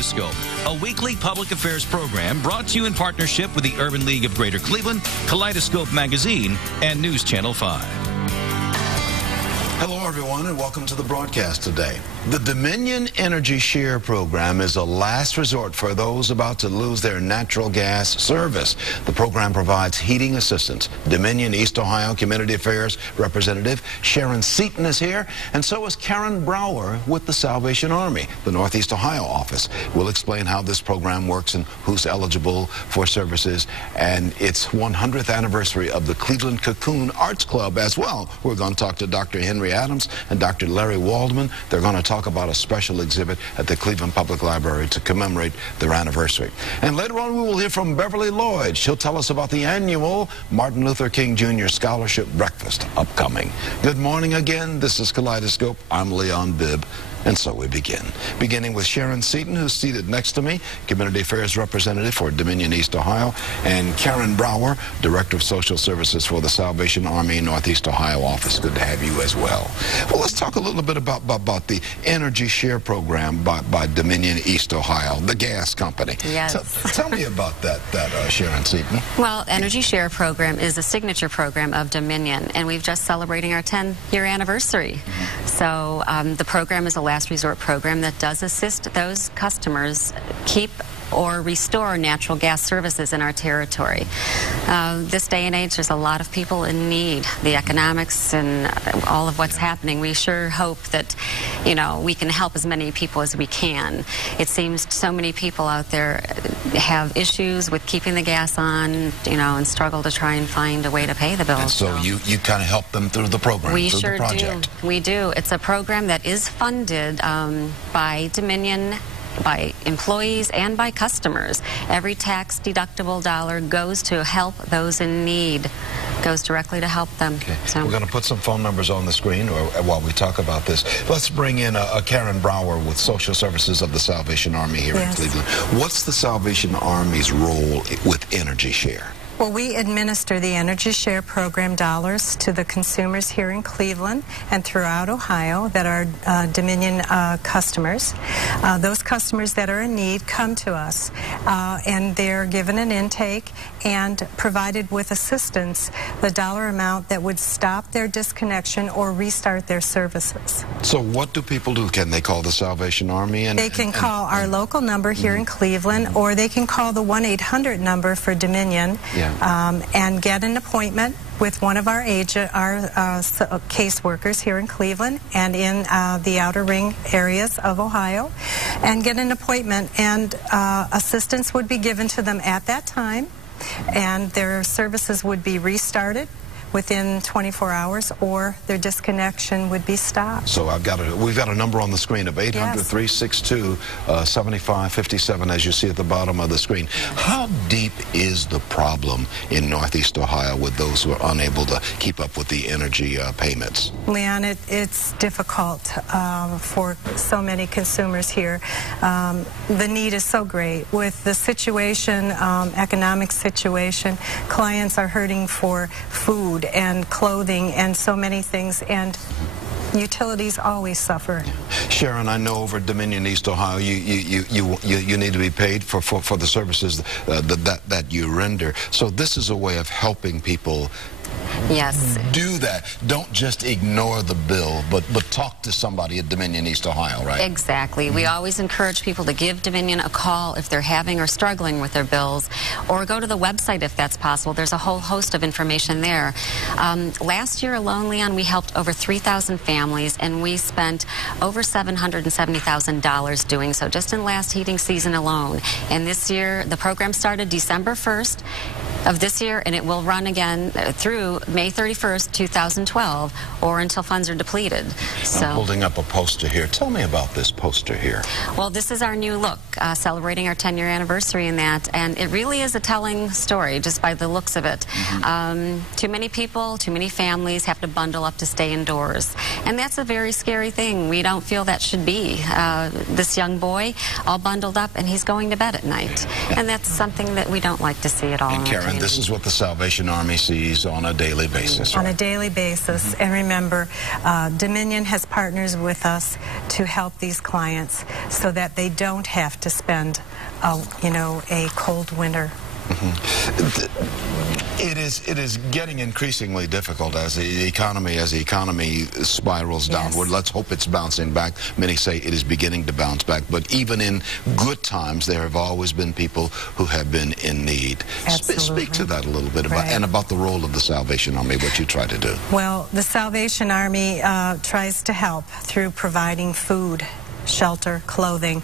Kaleidoscope, a weekly public affairs program brought to you in partnership with the Urban League of Greater Cleveland, Kaleidoscope Magazine, and News Channel 5. Hello, everyone, and welcome to the broadcast today. The Dominion Energyshare program is a last resort for those about to lose their natural gas service. The program provides heating assistance. Dominion East Ohio Community Affairs Representative Sharon Seaton is here, and so is Karen Brower with the Salvation Army, the Northeast Ohio office. We'll explain how this program works and who's eligible for services, and its 100th anniversary of the Cleveland Kokoon Arts Club as well. We're going to talk to Dr. Henry Adams and Dr. Larry Waldman. They're going to talk about a special exhibit at the Cleveland Public Library to commemorate their anniversary. And later on, we will hear from Beverly Lloyd. She'll tell us about the annual Martin Luther King Jr. Scholarship Breakfast upcoming. Good morning again. This is Kaleidoscope. I'm Leon Bibb. And so we begin. Beginning with Sharon Seaton, who's seated next to me, Community Affairs Representative for Dominion East Ohio, and Karen Brower, Director of Social Services for the Salvation Army Northeast Ohio office. Good to have you as well. Well, let's talk a little bit about the Energyshare program by Dominion East Ohio, the gas company. Yes. Tell me about that, Sharon Seaton. Well, Energyshare program is a signature program of Dominion, and we've just celebrating our 10-year anniversary. So the program is a last resort program that does assist those customers keep or restore natural gas services in our territory. This day and age, there's a lot of people in need. The economics and all of what's happening, we sure hope that, you know, we can help as many people as we can. It seems so many people out there have issues with keeping the gas on, you know, and struggle to try and find a way to pay the bills. And so you kind of help them through the program, we through sure the project. do. We do. It's a program that is funded by Dominion, by employees and by customers. Every tax-deductible dollar goes to help those in need, goes directly to help them. Okay. So We're going to put some phone numbers on the screen while we talk about this. Let's bring in a Karen Brower with Social Services of the Salvation Army here in Cleveland. What's the Salvation Army's role with Energyshare? Well, we administer the Energyshare program dollars to the consumers here in Cleveland and throughout Ohio that are Dominion customers. Those customers that are in need come to us, and they're given an intake and provided with assistance the dollar amount that would stop their disconnection or restart their services. So what do people do? Can they call the Salvation Army? They can call our local number here in Cleveland, or they can call the 1-800 number for Dominion. And get an appointment with one of our caseworkers here in Cleveland and in the outer ring areas of Ohio, and get an appointment, and assistance would be given to them at that time, and their services would be restarted within 24 hours, or their disconnection would be stopped. So we've got a number on the screen of 800-362-7557, as you see at the bottom of the screen. How deep is the problem in Northeast Ohio with those who are unable to keep up with the energy payments? Leon, it's difficult for so many consumers here. The need is so great. With the situation, economic situation, clients are hurting for food and clothing and so many things, and utilities always suffer. Sharon, I know over Dominion East Ohio you need to be paid for the services that you render. So this is a way of helping people do that. Don't just ignore the bill, but talk to somebody at Dominion East Ohio, right? Exactly. We always encourage people to give Dominion a call if they're having or struggling with their bills, or go to the website if that's possible. There's a whole host of information there. Last year alone, Leon, we helped over 3,000 families, and we spent over $770,000 doing so just in last heating season alone. And this year, the program started December 1st of this year, and it will run again through May 31st, 2012, or until funds are depleted. So, I'm holding up a poster here. Tell me about this poster here. Well, this is our new look, celebrating our 10-year anniversary in that, and it really is a telling story just by the looks of it. Too many people, too many families have to bundle up to stay indoors, and that's a very scary thing. We don't feel that should be. This young boy all bundled up, and he's going to bed at night, and that's something that we don't like to see at all. And Karen, And this is what the Salvation Army sees on a daily basis. On a daily basis. And remember, Dominion has partners with us to help these clients so that they don't have to spend, a cold winter. It is getting increasingly difficult as the economy spirals downward. Yes. Let's hope it's bouncing back. Many say it is beginning to bounce back, but even in good times, there have always been people who have been in need. Absolutely. Speak to that a little bit about the role of the Salvation Army, what you try to do. Well, the Salvation Army tries to help through providing food, shelter, clothing.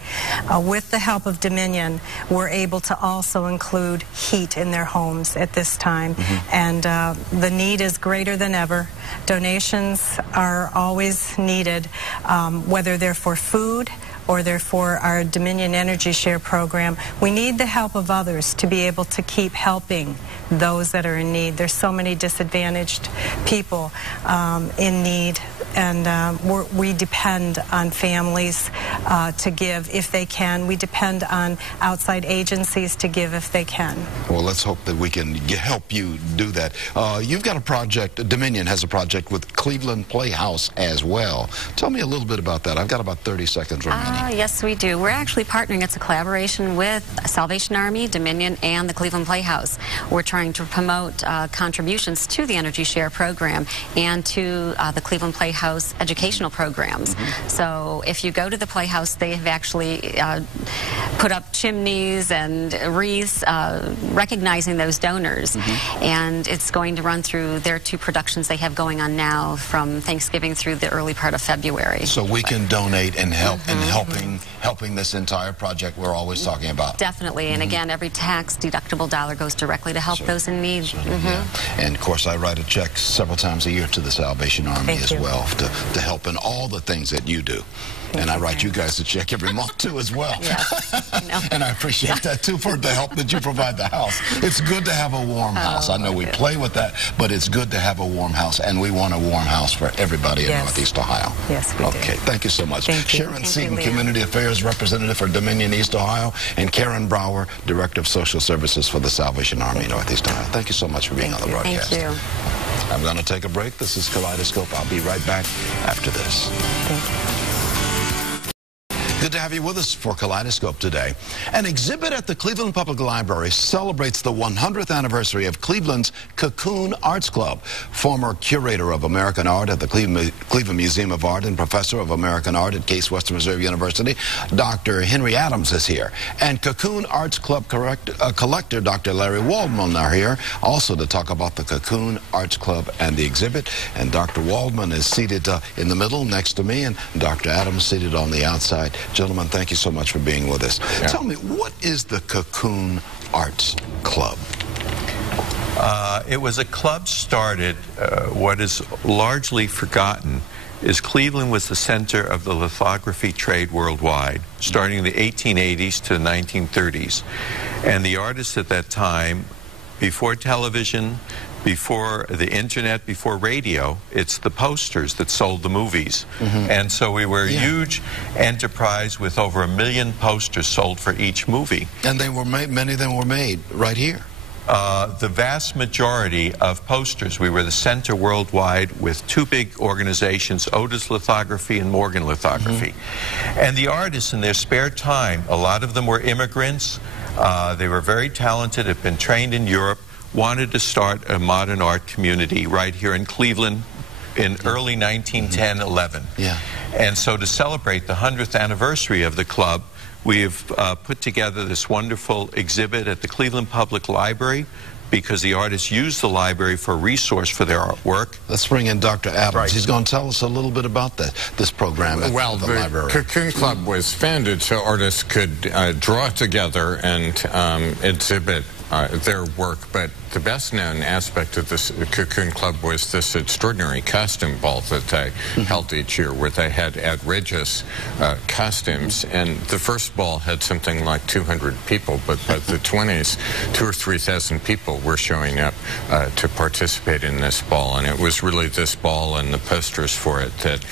With the help of Dominion, we're able to also include heat in their homes at this time. And the need is greater than ever. Donations are always needed, whether they're for food or they're for our Dominion Energyshare program. We need the help of others to be able to keep helping those that are in need. There's so many disadvantaged people in need, and we depend on families to give if they can. We depend on outside agencies to give if they can. Well, let's hope that we can help you do that. You've got a project, Dominion has a project with Cleveland Playhouse as well. Tell me a little bit about that. I've got about 30 seconds remaining. Yes, we do. We're actually partnering. It's a collaboration with Salvation Army, Dominion, and the Cleveland Playhouse. We're trying to promote contributions to the Energyshare program and to the Cleveland Playhouse educational programs. So if you go to the Playhouse, they have actually put up chimneys and wreaths recognizing those donors. And it's going to run through their 2 productions they have going on now from Thanksgiving through the early part of February. So we can donate and help helping this entire project we're always talking about. Definitely. And again, every tax-deductible dollar goes directly to help those in need. Yeah. And of course, I write a check several times a year to the Salvation Army as well to help in all the things that you do. And I write you guys a check every month too as well. Yes, I know. And I appreciate that too for the help that you provide the house. It's good to have a warm house. I know we play with that, but it's good to have a warm house, and we want a warm house for everybody in Northeast Ohio. Yes, we do. Okay, thank you so much. Thank you. Sharon Seaton, Community Affairs Representative for Dominion East Ohio, and Karen Brower, Director of Social Services for the Salvation Army Northeast Ohio. Thank you so much for being on the broadcast. Thank you. I'm going to take a break. This is Kaleidoscope. I'll be right back after this. Thank you. Good to have you with us for Kaleidoscope today. An exhibit at the Cleveland Public Library celebrates the 100th anniversary of Cleveland's Kokoon Arts Club. Former curator of American art at the Cleveland Museum of Art and professor of American art at Case Western Reserve University, Dr. Henry Adams is here. And Kokoon Arts Club collector Dr. Larry Waldman are here also to talk about the Kokoon Arts Club and the exhibit. And Dr. Waldman is seated in the middle next to me, and Dr. Adams seated on the outside. Gentlemen, thank you so much for being with us. Yeah. Tell me, what is the Kokoon Arts Club? It was a club started, what is largely forgotten, is Cleveland was the center of the lithography trade worldwide, starting in the 1880s to the 1930s. And the artists at that time, before television, before the internet, before radio, it's the posters that sold the movies. And so we were a huge enterprise with over 1 million posters sold for each movie. And they were made, many of them were made right here. The vast majority of posters, we were the center worldwide with 2 big organizations, Otis Lithography and Morgan Lithography. And the artists in their spare time, a lot of them were immigrants. They were very talented, had been trained in Europe, wanted to start a modern art community right here in Cleveland in early 1910-11. And so to celebrate the 100th anniversary of the club, we have put together this wonderful exhibit at the Cleveland Public Library because the artists use the library for a resource for their artwork. Let's bring in Dr. Adams. He's going to tell us a little bit about this program at the library. Well, the Kokoon Club was founded so artists could draw together and exhibit their work, but the best-known aspect of this Kokoon Club was this extraordinary costume ball that they held each year, where they had outrageous costumes. And the first ball had something like 200 people, but by the 20s, 2,000 or 3,000 people were showing up to participate in this ball. And it was really this ball and the posters for it that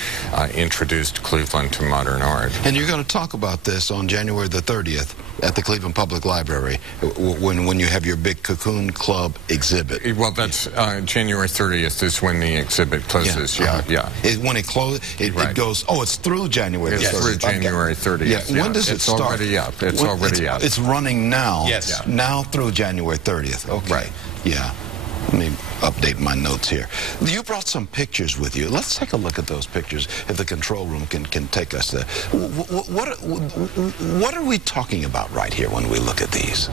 introduced Cleveland to modern art. And you're going to talk about this on January the 30th at the Cleveland Public Library when you have your big Kokoon Club exhibit. Well, that's January 30th is when the exhibit closes. Yeah. When it closes, it goes, it's through January 30th. It's through January 30th. Yeah. When does it start? Already up. It's already up. It's running now. Yes. Now through January 30th. Okay. Right. Yeah. Let me update my notes here. You brought some pictures with you. Let's take a look at those pictures if the control room can take us there. What are we talking about right here when we look at these?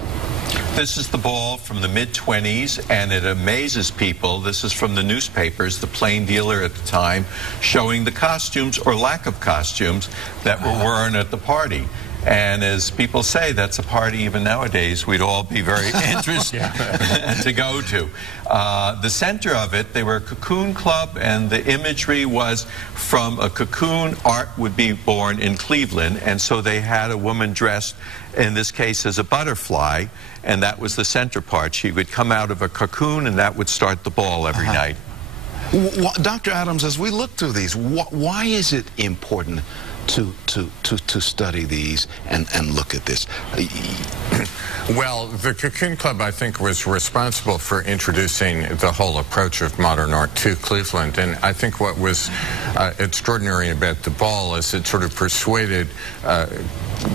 This is the ball from the mid-20s, and it amazes people. This is from the newspapers, the Plain Dealer at the time, showing the costumes or lack of costumes that were worn at the party. And as people say, that's a party even nowadays we'd all be very interested to go to. The center of it, they were a Kokoon Club, and the imagery was from a cocoon. Art would be born in Cleveland, and so they had a woman dressed, in this case, as a butterfly, and that was the center part. She would come out of a cocoon, and that would start the ball every night. Dr. Adams, as we look through these, why is it important to study these and look at this? Well, the Kokoon Club, I think, was responsible for introducing the whole approach of modern art to Cleveland. And I think what was extraordinary about the ball is it sort of persuaded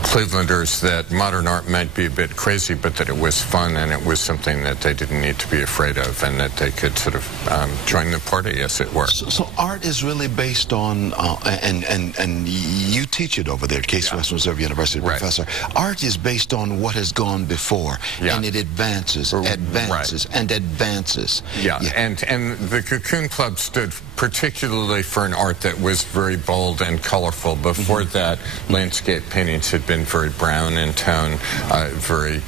Clevelanders that modern art might be a bit crazy, but that it was fun and it was something that they didn't need to be afraid of, and that they could sort of join the party, as it were. So art is really based on, and you teach it over there at Case Western Reserve University, Professor. Art is based on what has gone before, and it advances, and advances. And the Kokoon Club stood particularly for an art that was very bold and colorful. Before that, landscape paintings had been very brown in tone, very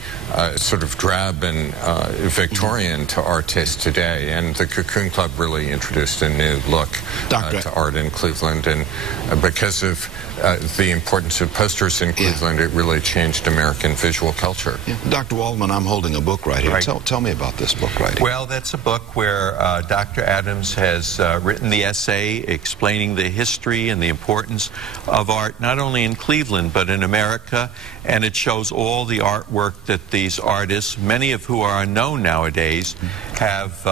sort of drab and Victorian to our taste today. And the Kokoon Club really introduced a new look to art in Cleveland. And because of the importance of posters in Cleveland, it really changed American visual culture. Dr. Waldman, I'm holding a book right here. Tell me about this book right here. Well, that's a book where Dr. Adams has written the essay explaining the history and the importance of art, not only in Cleveland, but in America. And it shows all the artwork that these artists, many of who are unknown nowadays, have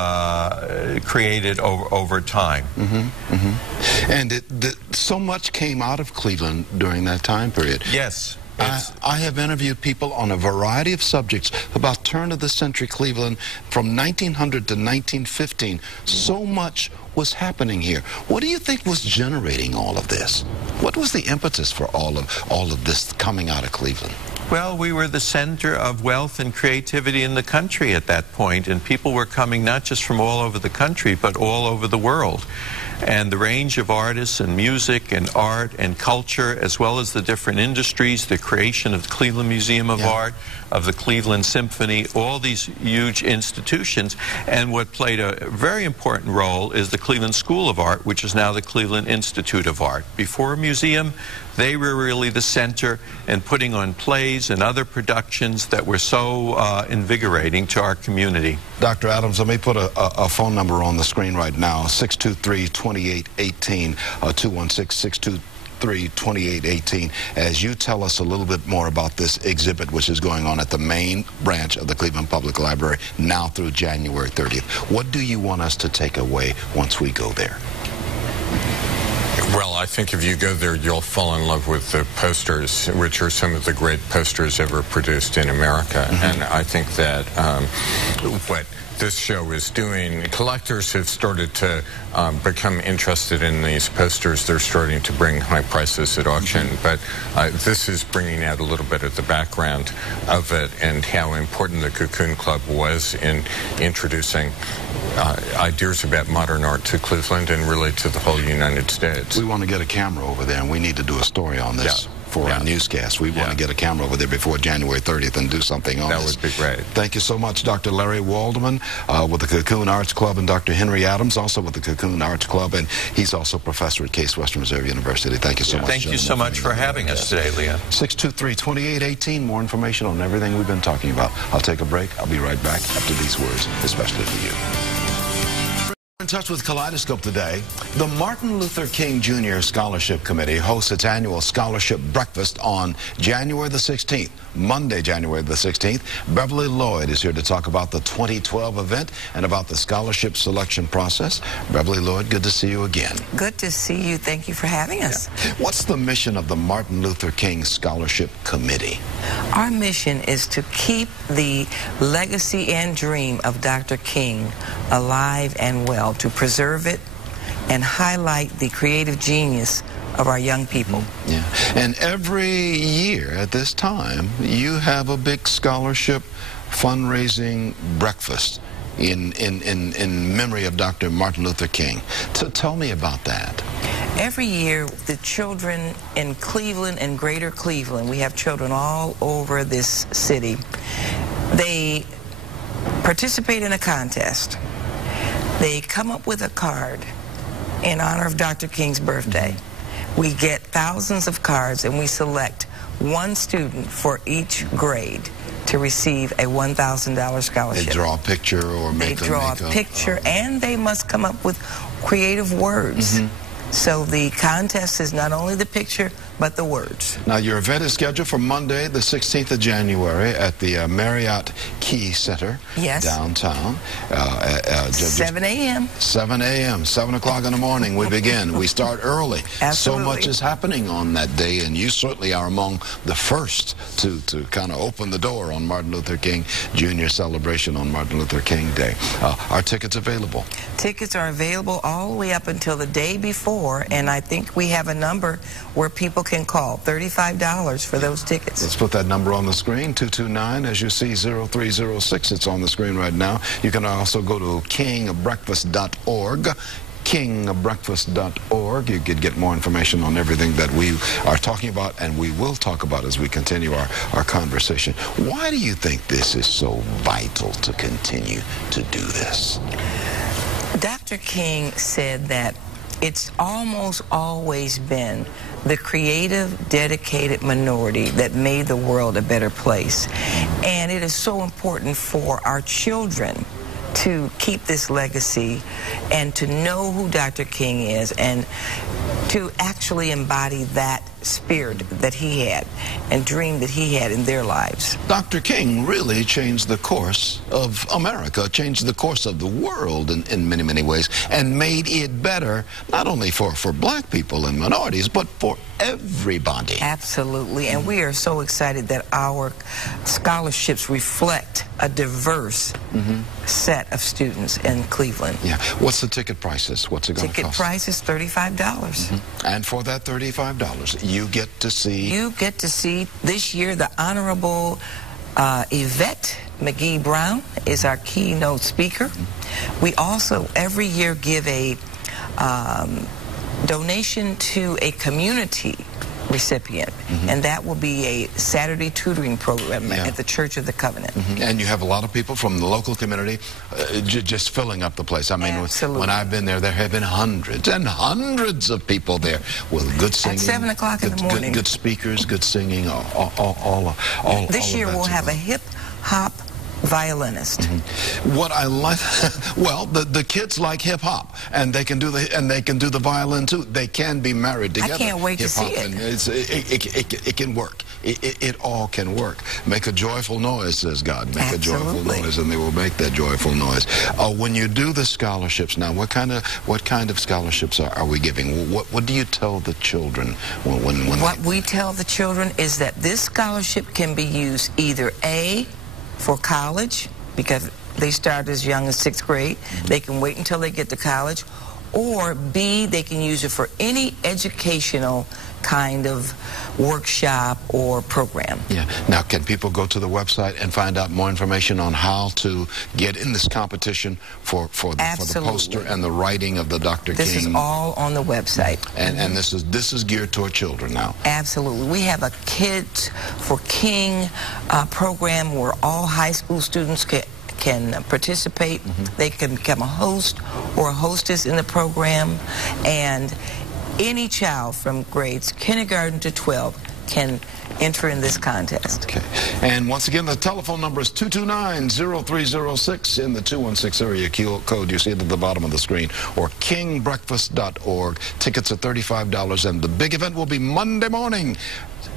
created over time. And so much came out of Cleveland during that time period. Yes. I have interviewed people on a variety of subjects about turn-of-the-century Cleveland from 1900 to 1915. So much was happening here. What do you think was generating all of this? What was the impetus for all of this coming out of Cleveland? Well, we were the center of wealth and creativity in the country at that point, and people were coming not just from all over the country, but all over the world. And the range of artists and music and art and culture, as well as the different industries, the creation of the Cleveland Museum of Art, of the Cleveland Symphony, all these huge institutions. And what played a very important role is the Cleveland School of Art, which is now the Cleveland Institute of Art. Before a museum, they were really the center in putting on plays and other productions that were so invigorating to our community. Dr. Adams, let me put a phone number on the screen right now, 623-2818, 216-623-2818, as you tell us a little bit more about this exhibit which is going on at the main branch of the Cleveland Public Library now through January 30th. What do you want us to take away once we go there? Well, I think if you go there, you'll fall in love with the posters, which are some of the great posters ever produced in America. And I think that what this show is doing, collectors have started to become interested in these posters. They're starting to bring high prices at auction, but this is bringing out a little bit of the background of it and how important the Kokoon Club was in introducing ideas about modern art to Cleveland and really to the whole United States. We want to get a camera over there, and we need to do a story on this. for our newscast. We want to get a camera over there before January 30th and do something on this. That would be great. Thank you so much, Dr. Larry Waldman with the Kokoon Arts Club, and Dr. Henry Adams, also with the Kokoon Arts Club, and he's also professor at Case Western Reserve University. Thank you so much. Thank you so much for having us today, Leon. 623-2818. More information on everything we've been talking about. I'll take a break. I'll be right back after these words, especially for you. In touch with Kaleidoscope today, the Martin Luther King Jr. Scholarship Committee hosts its annual scholarship breakfast on January the 16th, Monday, January the 16th. Beverly Lloyd is here to talk about the 2012 event and about the scholarship selection process. Beverly Lloyd, good to see you again. Good to see you. Thank you for having us. What's the mission of the Martin Luther King Scholarship Committee? Our mission is to keep the legacy and dream of Dr. King alive and well, to preserve it and highlight the creative genius of our young people. Yeah. And every year at this time, you have a big scholarship fundraising breakfast in memory of Dr. Martin Luther King. Tell me about that. Every year, the children in Cleveland and greater Cleveland, we have children all over this city, they participate in a contest. They come up with a card in honor of Dr. King's birthday. We get thousands of cards, and we select one student for each grade to receive a $1,000 scholarship. They draw a picture or make They draw a picture, and they must come up with creative words. So the contest is not only the picture, but the words. Now, your event is scheduled for Monday, the 16th of January at the Marriott Key Center downtown. 7 a.m. 7 a.m., 7 o'clock in the morning, we begin. We start early. Absolutely. So much is happening on that day, and you certainly are among the first to kind of open the door on Martin Luther King Jr. celebration on Martin Luther King Day. Are tickets available? Tickets are available all the way up until the day before, and I think we have a number where people can call, $35 for those tickets. Let's put that number on the screen, 229, as you see, 0306. It's on the screen right now. You can also go to kingbreakfast.org. kingbreakfast.org. You could get more information on everything that we are talking about and we will talk about as we continue our conversation. Why do you think this is so vital to continue to do this? Dr. King said that it's almost always been the creative, dedicated minority that made the world a better place. And it is so important for our children to keep this legacy and to know who Dr. King is and to actually embody that spirit that he had and dream that he had in their lives. Dr. King really changed the course of America, changed the course of the world in many, many ways, and made it better not only for black people and minorities, but for everybody. Absolutely, and we are so excited that our scholarships reflect a diverse set of students in Cleveland. Yeah. What's the ticket prices? What's it going to cost? Ticket price is $35. And for that $35, you get to see... You get to see this year the Honorable Yvette McGee Brown is our keynote speaker. We also every year give a donation to a community recipient, and that will be a Saturday tutoring program at the Church of the Covenant. And you have a lot of people from the local community just filling up the place. I mean, when I've been there, there have been hundreds and hundreds of people there with good singing. At 7 o'clock in the morning. Good speakers, good singing, all This year we'll have a hip-hop violinist. What I like, well, the kids like hip hop, and they can do the violin too. They can be married together. I can't wait to see it. It can work. It all can work. Make a joyful noise, says God. Make a joyful noise, and they will make that joyful noise. When you do the scholarships now, what kind of scholarships are we giving? What do you tell the children when what we tell the children is that this scholarship can be used either A, for college, because they start as young as 6th grade. They can wait until they get to college, or B, they can use it for any educational kind of workshop or program. Yeah. Now, can people go to the website and find out more information on how to get in this competition for the poster and the writing of the Dr. King? This is all on the website. And this is geared toward children now. Absolutely. We have a Kids for King program where all high school students can participate. They can become a host or a hostess in the program, and any child from grades kindergarten to 12 can enter in this contest. Okay. And once again, the telephone number is 229-0306 in the 216 area code you see at the bottom of the screen, or kingbreakfast.org. Tickets are $35, and the big event will be Monday morning,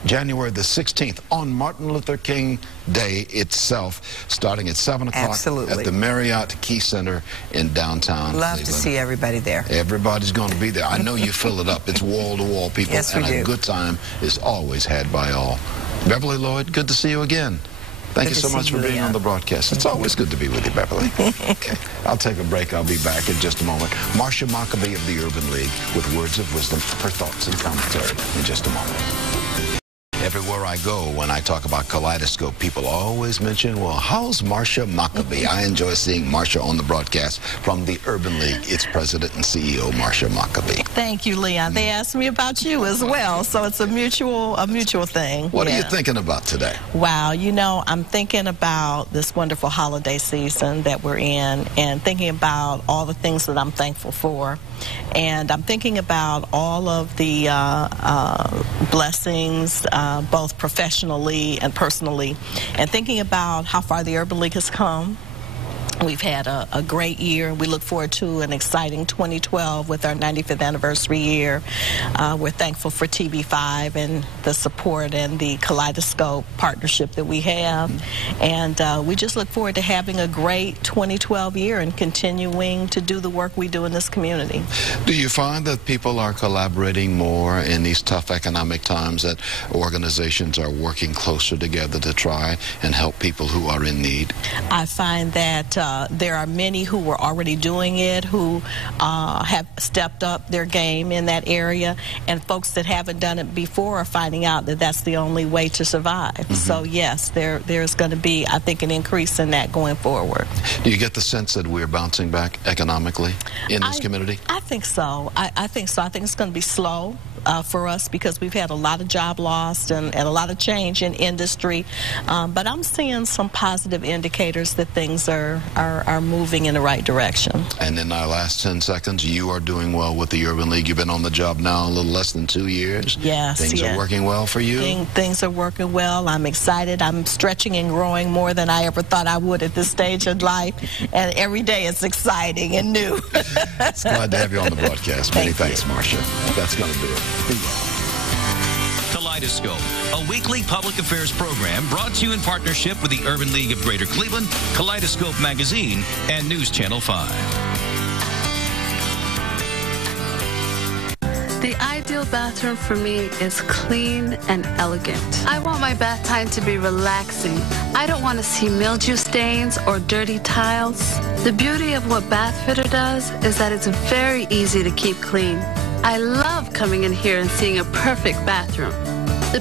January the 16th, on Martin Luther King Day itself, starting at 7 o'clock at the Marriott Key Center in downtown Love Cleveland. to see everybody there. Everybody's going to be there. I know you fill it up. It's wall-to-wall people, Yes, we and do. a good time is always had by all. Beverly Lloyd, good to see you again. Thank you so much for being on the broadcast. It's always good to be with you, Beverly. Okay, I'll take a break. I'll be back in just a moment. Marcia Maccabee of the Urban League with words of wisdom, her thoughts and commentary in just a moment. Everywhere I go, when I talk about Kaleidoscope, people always mention, well, how's Marcia Maccabee? I enjoy seeing Marcia on the broadcast from the Urban League. Its president and CEO, Marcia Maccabee. Thank you, Leon. They asked me about you as well, so it's a mutual thing. What are you thinking about today? Wow, you know, I'm thinking about this wonderful holiday season that we're in, and thinking about all the things that I'm thankful for. And I'm thinking about all of the blessings, both professionally and personally, and thinking about how far the Urban League has come. We've had a great year. We look forward to an exciting 2012 with our 95th anniversary year. We're thankful for TV5 and the support and the Kaleidoscope partnership that we have. And we just look forward to having a great 2012 year and continuing to do the work we do in this community. Do you find that people are collaborating more in these tough economic times, that organizations are working closer together to try and help people who are in need? I find that there are many who were already doing it, who have stepped up their game in that area, and folks that haven't done it before are finding out that that's the only way to survive. So yes, there's going to be, I think, an increase in that going forward. Do you get the sense that we're bouncing back economically in this community? I think so. I think so. I think it's going to be slow for us because we've had a lot of job loss and a lot of change in industry. But I'm seeing some positive indicators that things are moving in the right direction. And in our last 10 seconds, you are doing well with the Urban League. You've been on the job now a little less than 2 years. Yes. Things are working well for you? Things are working well. I'm excited. I'm stretching and growing more than I ever thought I would at this stage of life. And every day it's exciting and new. It's glad to have you on the broadcast. Many thanks, Marcia. That's going to do it. Kaleidoscope, a weekly public affairs program brought to you in partnership with the Urban League of Greater Cleveland, Kaleidoscope Magazine, and News Channel 5. The ideal bathroom for me is clean and elegant. I want my bath time to be relaxing. I don't want to see mildew stains or dirty tiles. The beauty of what Bathfitter does is that it's very easy to keep clean. I love coming in here and seeing a perfect bathroom. The